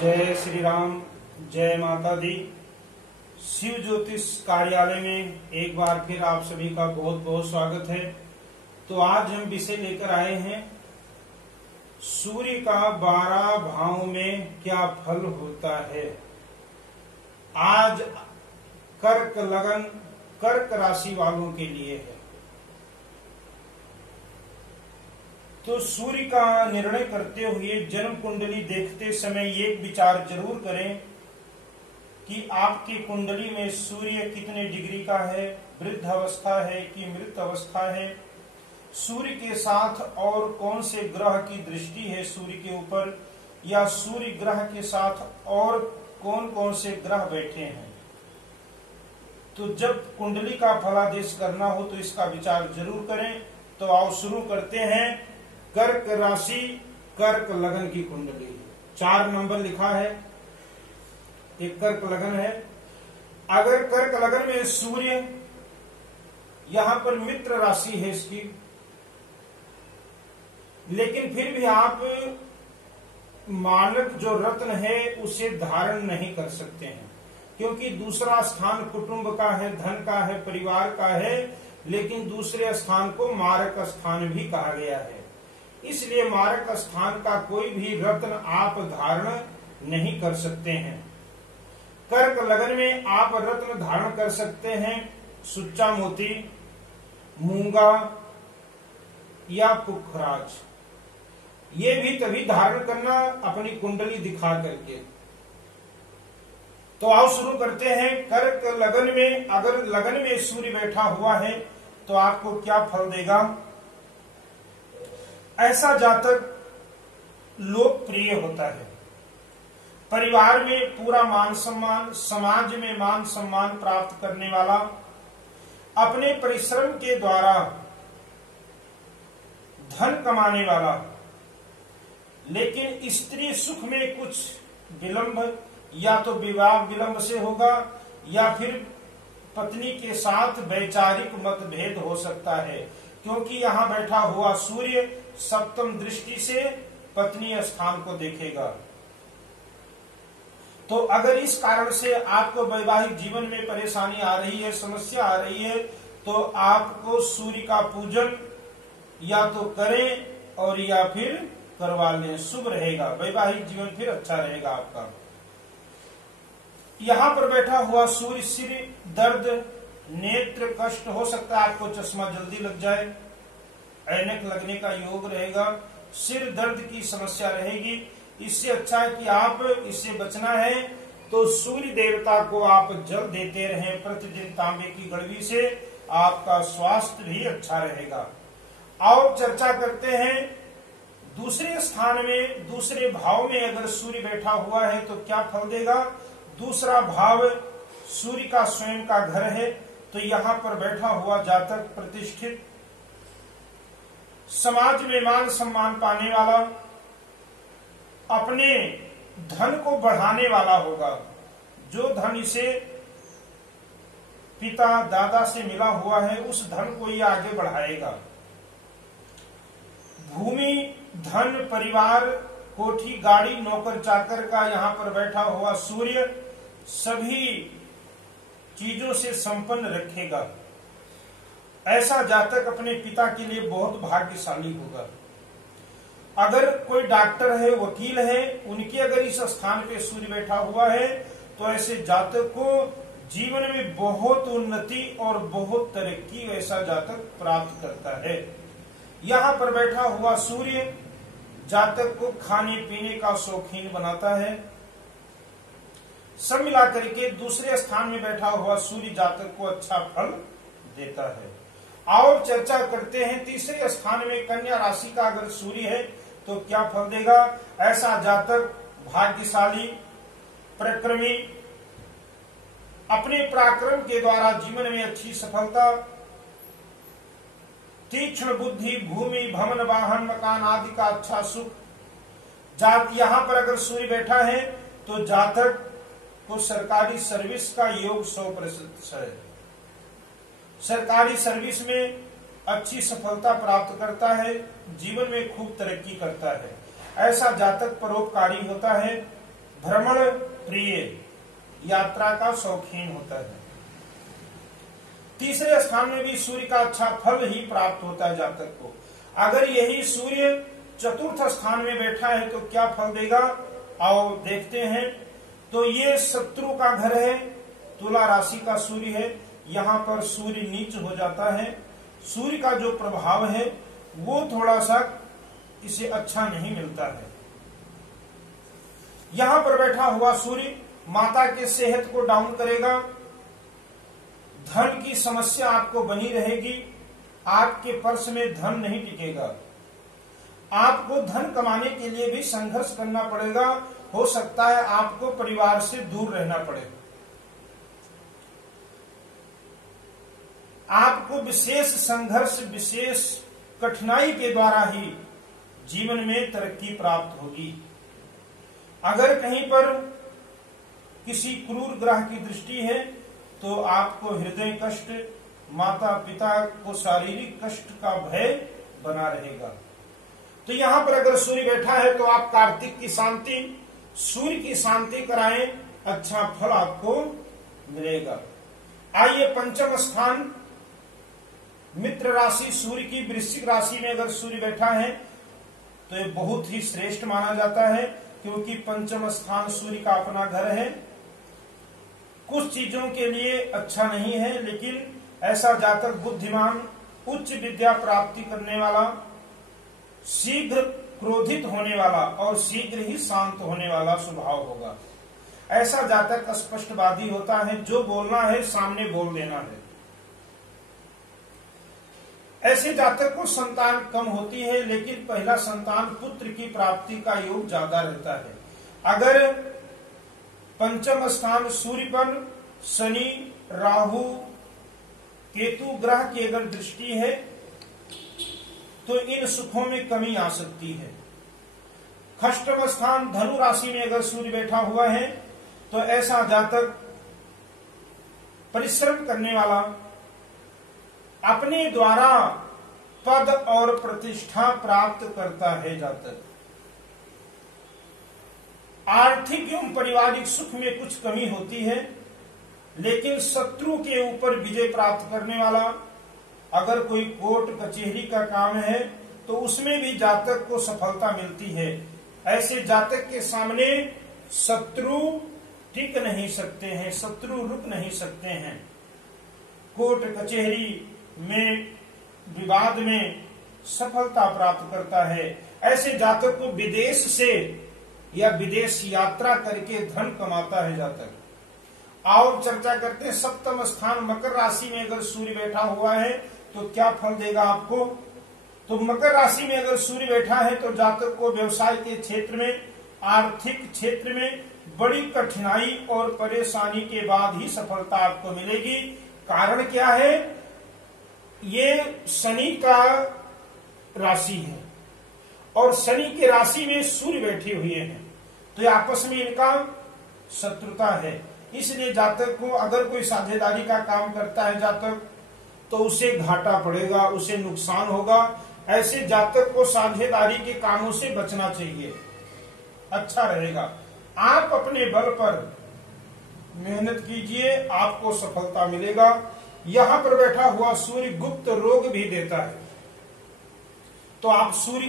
जय श्री राम, जय माता दी। शिव ज्योतिष कार्यालय में एक बार फिर आप सभी का बहुत बहुत स्वागत है। तो आज हम विषय लेकर आए हैं, सूर्य का 12 भाव में क्या फल होता है। आज कर्क लगन, कर्क राशि वालों के लिए है। तो सूर्य का निर्णय करते हुए जन्म कुंडली देखते समय ये विचार जरूर करें कि आपकी कुंडली में सूर्य कितने डिग्री का है, वृद्ध अवस्था है कि मृत अवस्था है, सूर्य के साथ और कौन से ग्रह की दृष्टि है सूर्य के ऊपर, या सूर्य ग्रह के साथ और कौन कौन से ग्रह बैठे हैं। तो जब कुंडली का फलादेश करना हो तो इसका विचार जरूर करें। तो आओ शुरू करते हैं। कर्क राशि, कर्क लगन की कुंडली 4 नंबर लिखा है, एक कर्क लगन है। अगर कर्क लगन में सूर्य, यहां पर मित्र राशि है इसकी, लेकिन फिर भी आप मानक जो रत्न है उसे धारण नहीं कर सकते हैं, क्योंकि दूसरा स्थान कुटुंब का है, धन का है, परिवार का है, लेकिन दूसरे स्थान को मारक स्थान भी कहा गया है। इसलिए मारक स्थान का कोई भी रत्न आप धारण नहीं कर सकते हैं। कर्क लगन में आप रत्न धारण कर सकते हैं सुच्चा मोती, मूंगा या पुखराज। ये भी तभी धारण करना अपनी कुंडली दिखा करके। तो आओ शुरू करते हैं। कर्क लगन में अगर लगन में सूर्य बैठा हुआ है तो आपको क्या फल देगा। ऐसा जातक लोकप्रिय होता है, परिवार में पूरा मान सम्मान, समाज में मान सम्मान प्राप्त करने वाला, अपने परिश्रम के द्वारा धन कमाने वाला, लेकिन स्त्री सुख में कुछ विलंब, या तो विवाह विलंब से होगा या फिर पत्नी के साथ वैचारिक मतभेद हो सकता है, क्योंकि यहां बैठा हुआ सूर्य सप्तम दृष्टि से पत्नी स्थान को देखेगा। तो अगर इस कारण से आपको वैवाहिक जीवन में परेशानी आ रही है, समस्या आ रही है, तो आपको सूर्य का पूजन या तो करें और या फिर करवा लें, शुभ रहेगा। वैवाहिक जीवन फिर अच्छा रहेगा आपका। यहां पर बैठा हुआ सूर्य सिर दर्द, नेत्र कष्ट हो सकता है, आपको चश्मा जल्दी लग जाए, ऐनक लगने का योग रहेगा, सिर दर्द की समस्या रहेगी। इससे अच्छा है कि आप इससे बचना है तो सूर्य देवता को आप जल देते रहें प्रतिदिन तांबे की गड़वी से, आपका स्वास्थ्य भी अच्छा रहेगा। और चर्चा करते हैं दूसरे स्थान में, दूसरे भाव में अगर सूर्य बैठा हुआ है तो क्या फल देगा। दूसरा भाव सूर्य का स्वयं का घर है, तो यहां पर बैठा हुआ जातक प्रतिष्ठित, समाज में मान सम्मान पाने वाला, अपने धन को बढ़ाने वाला होगा। जो धन इसे पिता दादा से मिला हुआ है उस धन को ये आगे बढ़ाएगा। भूमि, धन, परिवार, कोठी, गाड़ी, नौकर चाकर का यहां पर बैठा हुआ सूर्य सभी चीजों से संपन्न रखेगा। ऐसा जातक अपने पिता के लिए बहुत भाग्यशाली होगा। अगर कोई डॉक्टर है, वकील है, उनके अगर इस स्थान पे सूर्य बैठा हुआ है तो ऐसे जातक को जीवन में बहुत उन्नति और बहुत तरक्की ऐसा जातक प्राप्त करता है। यहां पर बैठा हुआ सूर्य जातक को खाने पीने का शौकीन बनाता है। सब मिलाकर के दूसरे स्थान में बैठा हुआ सूर्य जातक को अच्छा फल देता है। और चर्चा करते हैं तीसरे स्थान में कन्या राशि का अगर सूर्य है तो क्या फल देगा। ऐसा जातक भाग्यशाली, पराक्रमी, अपने पराक्रम के द्वारा जीवन में अच्छी सफलता, तीक्ष्ण बुद्धि, भूमि, भवन, वाहन, मकान आदि का अच्छा सुख। यहां पर अगर सूर्य बैठा है तो जातक को सरकारी सर्विस का योग 100% है। सरकारी सर्विस में अच्छी सफलता प्राप्त करता है, जीवन में खूब तरक्की करता है। ऐसा जातक परोपकारी होता है, भ्रमण प्रिय, यात्रा का शौकीन होता है। तीसरे स्थान में भी सूर्य का अच्छा फल ही प्राप्त होता है जातक को। अगर यही सूर्य चतुर्थ स्थान में बैठा है तो क्या फल देगा, आओ देखते हैं। तो ये शत्रु का घर है, तुला राशि का सूर्य है, यहाँ पर सूर्य नीच हो जाता है। सूर्य का जो प्रभाव है वो थोड़ा सा इसे अच्छा नहीं मिलता है। यहां पर बैठा हुआ सूर्य माता के सेहत को डाउन करेगा, धन की समस्या आपको बनी रहेगी, आपके पर्स में धन नहीं टिकेगा, आपको धन कमाने के लिए भी संघर्ष करना पड़ेगा। हो सकता है आपको परिवार से दूर रहना पड़े, आपको विशेष संघर्ष, विशेष कठिनाई के द्वारा ही जीवन में तरक्की प्राप्त होगी। अगर कहीं पर किसी क्रूर ग्रह की दृष्टि है तो आपको हृदय कष्ट, माता पिता को शारीरिक कष्ट का भय बना रहेगा। तो यहां पर अगर सूर्य बैठा है तो आप कार्तिक की शांति, सूर्य की शांति कराएं, अच्छा फल आपको मिलेगा। आइए पंचम स्थान मित्र राशि सूर्य की वृश्चिक राशि में अगर सूर्य बैठा है तो ये बहुत ही श्रेष्ठ माना जाता है, क्योंकि पंचम स्थान सूर्य का अपना घर है। कुछ चीजों के लिए अच्छा नहीं है, लेकिन ऐसा जातक बुद्धिमान, उच्च विद्या प्राप्ति करने वाला, शीघ्र क्रोधित होने वाला और शीघ्र ही शांत होने वाला स्वभाव होगा। ऐसा जातक स्पष्टवादी होता है, जो बोलना है सामने बोल देना है। ऐसे जातक को संतान कम होती है, लेकिन पहला संतान पुत्र की प्राप्ति का योग ज्यादा रहता है। अगर पंचम स्थान सूर्य पर शनि, राहु, केतु ग्रह की अगर दृष्टि है तो इन सुखों में कमी आ सकती है। षष्ठम स्थान धनु राशि में अगर सूर्य बैठा हुआ है तो ऐसा जातक परिश्रम करने वाला, अपने द्वारा पद और प्रतिष्ठा प्राप्त करता है जातक। आर्थिक एवं पारिवारिक सुख में कुछ कमी होती है, लेकिन शत्रु के ऊपर विजय प्राप्त करने वाला, अगर कोई कोर्ट कचहरी का काम है तो उसमें भी जातक को सफलता मिलती है। ऐसे जातक के सामने शत्रु टिक नहीं सकते हैं, शत्रु रुक नहीं सकते हैं। कोर्ट कचहरी में विवाद में सफलता प्राप्त करता है। ऐसे जातक को विदेश से या विदेश यात्रा करके धन कमाता है जातक। आओ चर्चा करते हैं। सप्तम स्थान मकर राशि में अगर सूर्य बैठा हुआ है तो क्या फल देगा आपको। तो मकर राशि में अगर सूर्य बैठा है तो जातक को व्यवसाय के क्षेत्र में, आर्थिक क्षेत्र में बड़ी कठिनाई और परेशानी के बाद ही सफलता आपको मिलेगी। कारण क्या है, ये शनि का राशि है और शनि के राशि में सूर्य बैठे हुए हैं, तो ये आपस में इनका शत्रुता है। इसलिए जातक को अगर कोई साझेदारी का काम करता है जातक तो उसे घाटा पड़ेगा, उसे नुकसान होगा। ऐसे जातक को साझेदारी के कामों से बचना चाहिए, अच्छा रहेगा। आप अपने बल पर मेहनत कीजिए, आपको सफलता मिलेगा। यहां पर बैठा हुआ सूर्य गुप्त रोग भी देता है, तो आप सूर्य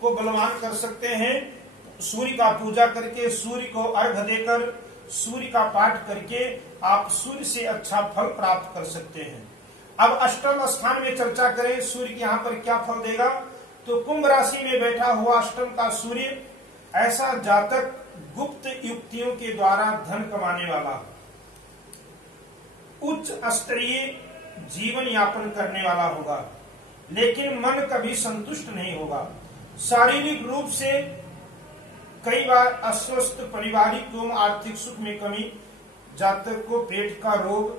को बलवान कर सकते हैं। सूर्य का पूजा करके, सूर्य को अर्घ देकर, सूर्य का पाठ करके आप सूर्य से अच्छा फल प्राप्त कर सकते हैं। अब अष्टम स्थान में चर्चा करें, सूर्य यहाँ पर क्या फल देगा। तो कुंभ राशि में बैठा हुआ अष्टम का सूर्य ऐसा जातक गुप्त युक्तियों के द्वारा धन कमाने वाला, उच्च स्तरीय जीवन यापन करने वाला होगा, लेकिन मन कभी संतुष्ट नहीं होगा। शारीरिक रूप से कई बार अस्वस्थ, पारिवारिक एवं आर्थिक सुख में कमी, जातक को पेट का रोग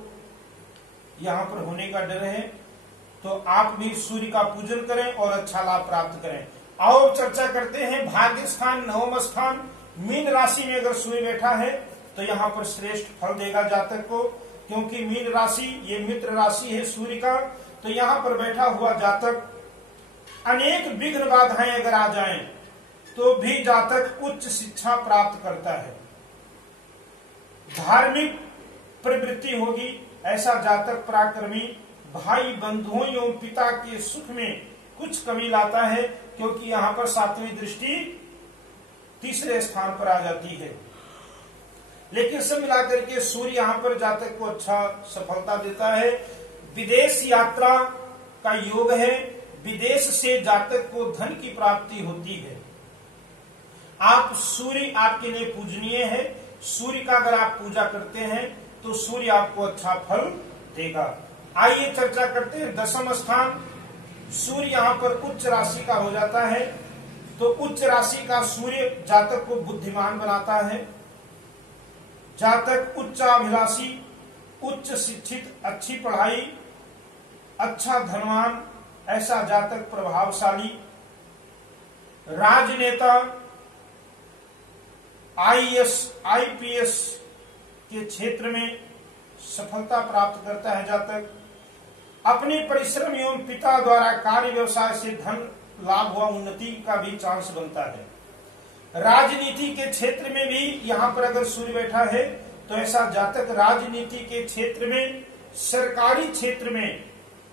यहाँ पर होने का डर है। तो आप भी सूर्य का पूजन करें और अच्छा लाभ प्राप्त करें। आओ चर्चा करते हैं भाग्य स्थान नवम स्थान मीन राशि में अगर सूर्य बैठा है तो यहाँ पर श्रेष्ठ फल देगा जातक को, क्योंकि मीन राशि ये मित्र राशि है सूर्य का। तो यहाँ पर बैठा हुआ जातक अनेक विघ्न बाधाएं अगर आ जाएं तो भी जातक उच्च शिक्षा प्राप्त करता है। धार्मिक प्रवृत्ति होगी। ऐसा जातक पराक्रमी, भाई बंधुओं एवं पिता के सुख में कुछ कमी लाता है, क्योंकि यहाँ पर सातवीं दृष्टि तीसरे स्थान पर आ जाती है। लेकिन सब मिलाकर के सूर्य यहाँ पर जातक को अच्छा सफलता देता है। विदेश यात्रा का योग है। विदेश से जातक को धन की प्राप्ति होती है। आप सूर्य आपके लिए पूजनीय है। सूर्य का अगर आप पूजा करते हैं तो सूर्य आपको अच्छा फल देगा। आइए चर्चा करते हैं। दशम स्थान सूर्य यहाँ पर उच्च राशि का हो जाता है, तो उच्च राशि का सूर्य जातक को बुद्धिमान बनाता है। जातक उच्चाभिलाषी, उच्च शिक्षित, अच्छी पढ़ाई, अच्छा धनवान, ऐसा जातक प्रभावशाली, राजनेता, आईएएस, आईपीएस के क्षेत्र में सफलता प्राप्त करता है जातक। अपने परिश्रम एवं पिता द्वारा कार्य व्यवसाय से धन लाभ हुआ उन्नति का भी चांस बनता है। राजनीति के क्षेत्र में भी यहाँ पर अगर सूर्य बैठा है तो ऐसा जातक राजनीति के क्षेत्र में, सरकारी क्षेत्र में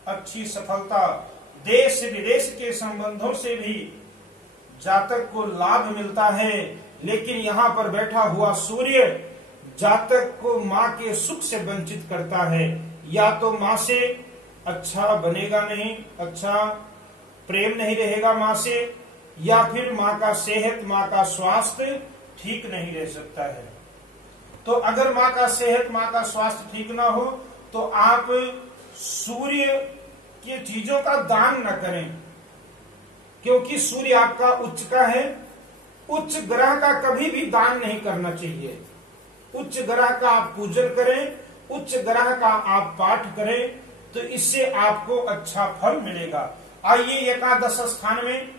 अच्छी सफलता, देश विदेश के संबंधों से भी जातक को लाभ मिलता है। लेकिन यहाँ पर बैठा हुआ सूर्य जातक को माँ के सुख से वंचित करता है। या तो माँ से अच्छा बनेगा नहीं, अच्छा प्रेम नहीं रहेगा माँ से, या फिर माँ का सेहत, माँ का स्वास्थ्य ठीक नहीं रह सकता है। तो अगर माँ का सेहत, माँ का स्वास्थ्य ठीक ना हो तो आप सूर्य की चीजों का दान न करें, क्योंकि सूर्य आपका उच्च का है। उच्च ग्रह का कभी भी दान नहीं करना चाहिए। उच्च ग्रह का आप पूजन करें, उच्च ग्रह का आप पाठ करें, तो इससे आपको अच्छा फल मिलेगा। आइए एकादश स्थान में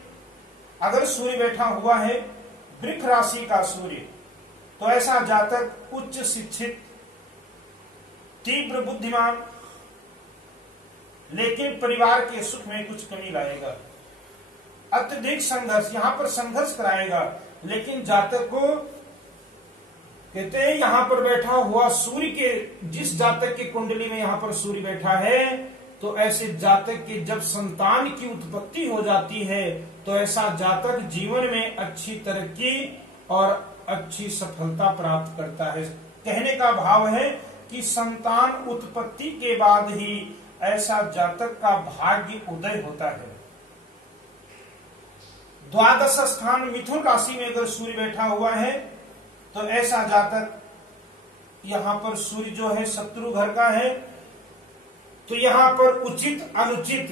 अगर सूर्य बैठा हुआ है, वृक्ष राशि का सूर्य, तो ऐसा जातक उच्च शिक्षित, तीव्र बुद्धिमान, लेकिन परिवार के सुख में कुछ कमी लाएगा। अत्यधिक संघर्ष, यहाँ पर संघर्ष कराएगा। लेकिन जातक को कहते हैं यहाँ पर बैठा हुआ सूर्य के, जिस जातक की कुंडली में यहाँ पर सूर्य बैठा है, तो ऐसे जातक की जब संतान की उत्पत्ति हो जाती है तो ऐसा जातक जीवन में अच्छी तरक्की और अच्छी सफलता प्राप्त करता है। कहने का भाव है कि संतान उत्पत्ति के बाद ही ऐसा जातक का भाग्य उदय होता है। द्वादश स्थान मिथुन राशि में अगर सूर्य बैठा हुआ है तो ऐसा जातक, यहाँ पर सूर्य जो है शत्रु घर का है, तो यहाँ पर उचित अनुचित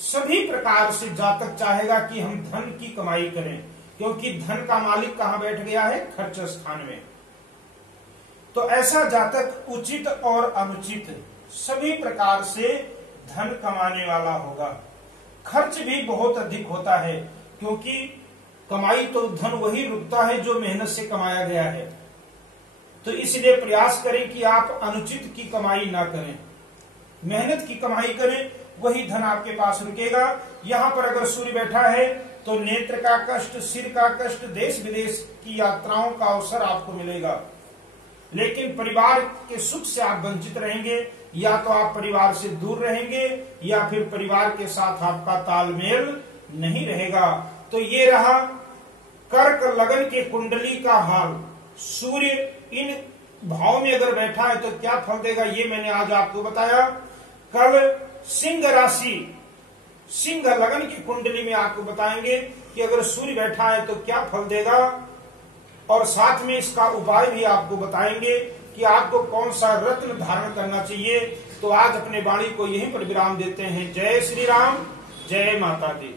सभी प्रकार से जातक चाहेगा कि हम धन की कमाई करें, क्योंकि धन का मालिक कहाँ बैठ गया है? खर्च स्थान में। तो ऐसा जातक उचित और अनुचित सभी प्रकार से धन कमाने वाला होगा। खर्च भी बहुत अधिक होता है, क्योंकि कमाई तो धन वही रुकता है जो मेहनत से कमाया गया है। तो इसलिए प्रयास करें कि आप अनुचित की कमाई ना करें, मेहनत की कमाई करें, वही धन आपके पास रुकेगा। यहाँ पर अगर सूर्य बैठा है तो नेत्र का कष्ट, सिर का कष्ट, देश विदेश की यात्राओं का अवसर आपको मिलेगा। लेकिन परिवार के सुख से आप वंचित रहेंगे, या तो आप परिवार से दूर रहेंगे या फिर परिवार के साथ आपका तालमेल नहीं रहेगा। तो ये रहा कर्क लगन के कुंडली का हाल। सूर्य इन भाव में अगर बैठा है तो क्या फल देगा, ये मैंने आज आपको बताया। कल सिंह राशि, सिंह लगन की कुंडली में आपको बताएंगे कि अगर सूर्य बैठा है तो क्या फल देगा, और साथ में इसका उपाय भी आपको बताएंगे कि आपको कौन सा रत्न धारण करना चाहिए। तो आज अपने वाणी को यहीं पर विराम देते हैं। जय श्री राम, जय माता दी।